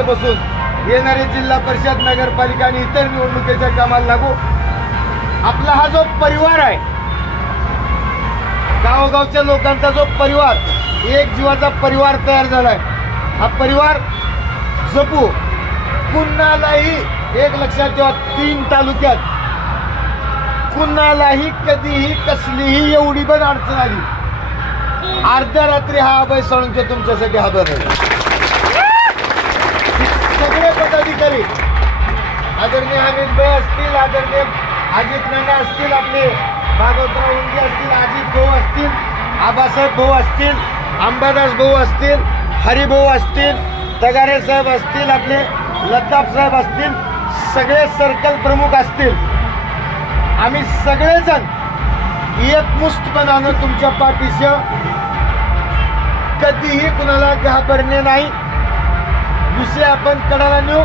तारखेपासून येणारे जिल्हा परिषद, नगरपालिका आणि इतर निवडणुकीच्या कामाला लागू. आपला हा जो परिवार आहे, गावोगावच्या लोकांचा जो परिवार, एक जीवाचा परिवार तयार झालाय, हा परिवार जपू. कुणालाही एक लक्षात ठेवा, 3 तालुक्यात कुणालाही कधीही कसलीही एवढी पण अडचण आली, अर्ध्या रात्री हा अभय साळुंखे तुमच्यासाठी हजर आहे. सगळे पदाधिकारी, आदरणीय अमित भाई असतील, आदरणीय अजित नाना असतील, आपले भागवतराव उंगे असतील, अजित भाऊ असतील, आबासाहेब भाऊ असतील, अंबादास भाऊ असतील, हरिभाऊ असतील, तगारे साहेब असतील, आपले लताप साहेब असतील, सगळे सर्कल प्रमुख असतील, आम्ही सगळेजण एकमुष्टपणानं तुमच्या पाठीशी, कधीही कुणाला घाबरणे नाही. विषय आपण कडाला नेऊ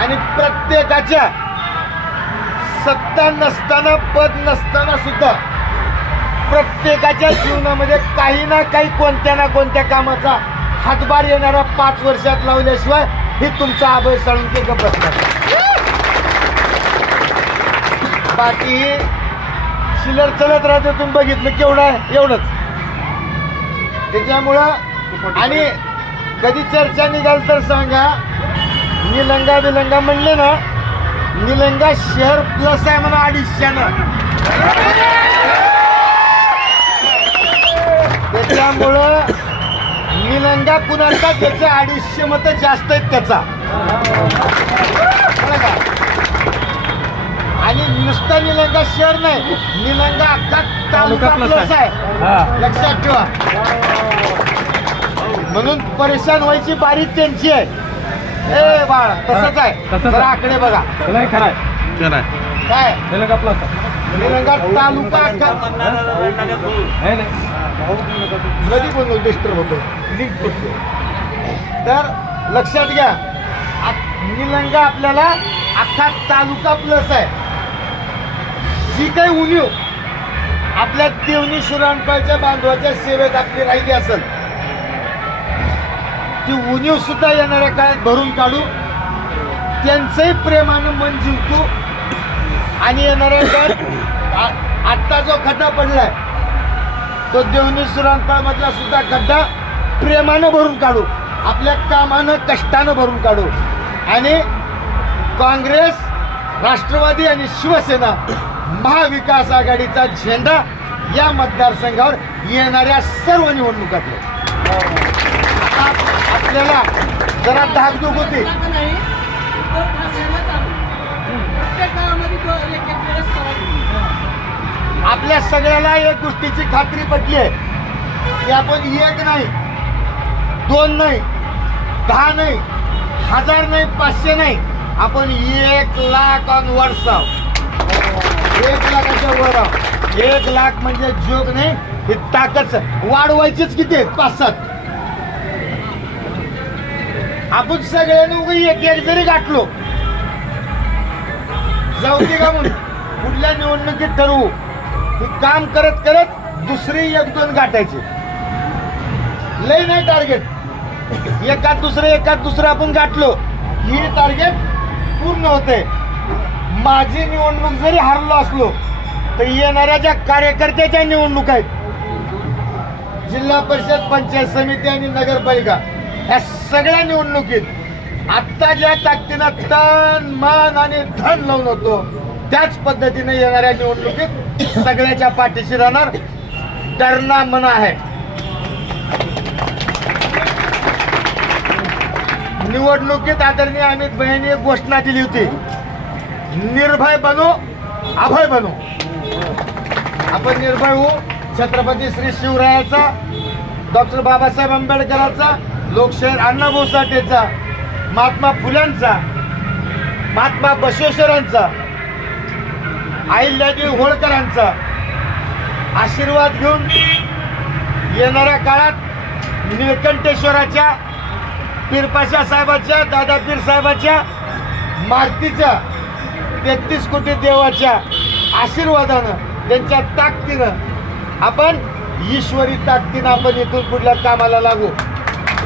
आणि प्रत्येकाच्या सत्ता नसताना, पद नसताना सुद्धा प्रत्येकाच्या जीवनामध्ये काही ना काही, कोणत्या ना कोणत्या कामाचा हातभार येणारा 5 वर्षात लावल्याशिवाय हे तुमचा अभय साळुंखे गप्प बसणार. बाकी शिलर चलत राहते, तुम्ही बघितलं केवढं आहे, एवढंच. त्याच्यामुळं आणि कधी चर्चा निघाल तर सांगा, निलंगा विलंगा म्हणले ना, निलंगा शहर प्लस आहे म्हणा 250. त्याच्यामुळं निलंगा कुणाचा, त्याच्या 250 मतं जास्त आहेत त्याचा. आणि नुसता निलंगा शहर नाही, निलंगा अख्खा तालुका प्लस आहे, लक्षात ठेवा. म्हणून परेशान व्हायची बारी त्यांची आहे. ए बाळा, तसंच आहे, जरा आकडे बघा. काय निलंगा तालुका अख्खा कधी पण डिस्टर्ब होतो, लीक तुटतो. तर लक्षात घ्या, निलंगा आपल्याला अख्खा तालुका प्लस आहे. जी काही उणीव आपल्या देवणी शिराणपाळच्या बांधवाच्या सेवेत आपली राहिली असेल, ती उणीव सुद्धा येणाऱ्या काळात भरून काढू, त्यांचंही प्रेमानं मन जिंकू आणि येणाऱ्या काळात आत्ता जो खड्डा पडलाय तो देवणी शिराणपाळ मधला सुद्धा खड्डा प्रेमानं भरून काढू, आपल्या कामानं, कष्टानं भरून काढू. आणि काँग्रेस, राष्ट्रवादी आणि शिवसेना महाविकास आघाडीचा झेंडा या मतदारसंघावर येणाऱ्या सर्व निवडणुकातले. आपल्याला जरा धाकधूक होती, आपल्या सगळ्याला एक गोष्टीची खात्री पटली आहे की आपण 1 नाही, 2 नाही, 10 नाही, 1000 नाही, 500 नाही, आपण 1 लाख ऑन वर्ष आहोत. 1 लाखाच्या वर आहोत. 1 लाख म्हणजे जोग नाही, हे ताकद वाढवायचीच किती आहेत, 5-7. आपण सगळ्यांनी एक जरी गाठलो जाऊ दे का म्हणून पुढल्या निवडणुकीत ठरवू. हे काम करत करत दुसरी 1-2 गाठायचे, लय नाही टार्गेट. एकात दुसरं आपण गाठलो, ही टार्गेट पूर्ण होते. माझी निवडणूक जरी हारलो असलो तर येणाऱ्या ज्या कार्यकर्त्याच्या निवडणूक आहेत, जिल्हा परिषद, पंचायत समिती आणि नगरपालिका, या सगळ्या निवडणुकीत आत्ता ज्या ताकदीनं तन, मन आणि धन लावून होतो, त्याच पद्धतीने येणाऱ्या निवडणुकीत सगळ्याच्या पाठीशी राहणार. डरना मना आहे. निवडणुकीत आदरणीय अमित भाईंनी एक घोषणा दिली होती, निर्भय बनो, अभय बनो. आपण निर्भय होऊ. छत्रपती श्री शिवरायाचा, डॉक्टर बाबासाहेब आंबेडकरांचा, लोकशाहीर अण्णाभाऊ साठेचा, महात्मा फुल्यांचा, महात्मा बसवेश्वरांचा, अहिल्यादेवी होळकरांचा आशीर्वाद घेऊन येणाऱ्या काळात निळकंठेश्वराच्या, पीरपाशा साहेबाच्या, दादा पीर साहेबाच्या, मारुतीच्या, 33 कोटी देवाच्या आशीर्वादानं, त्यांच्या ताकदीनं, आपण ईश्वरी ताकदीनं आपण इथून पुढल्या कामाला लागू.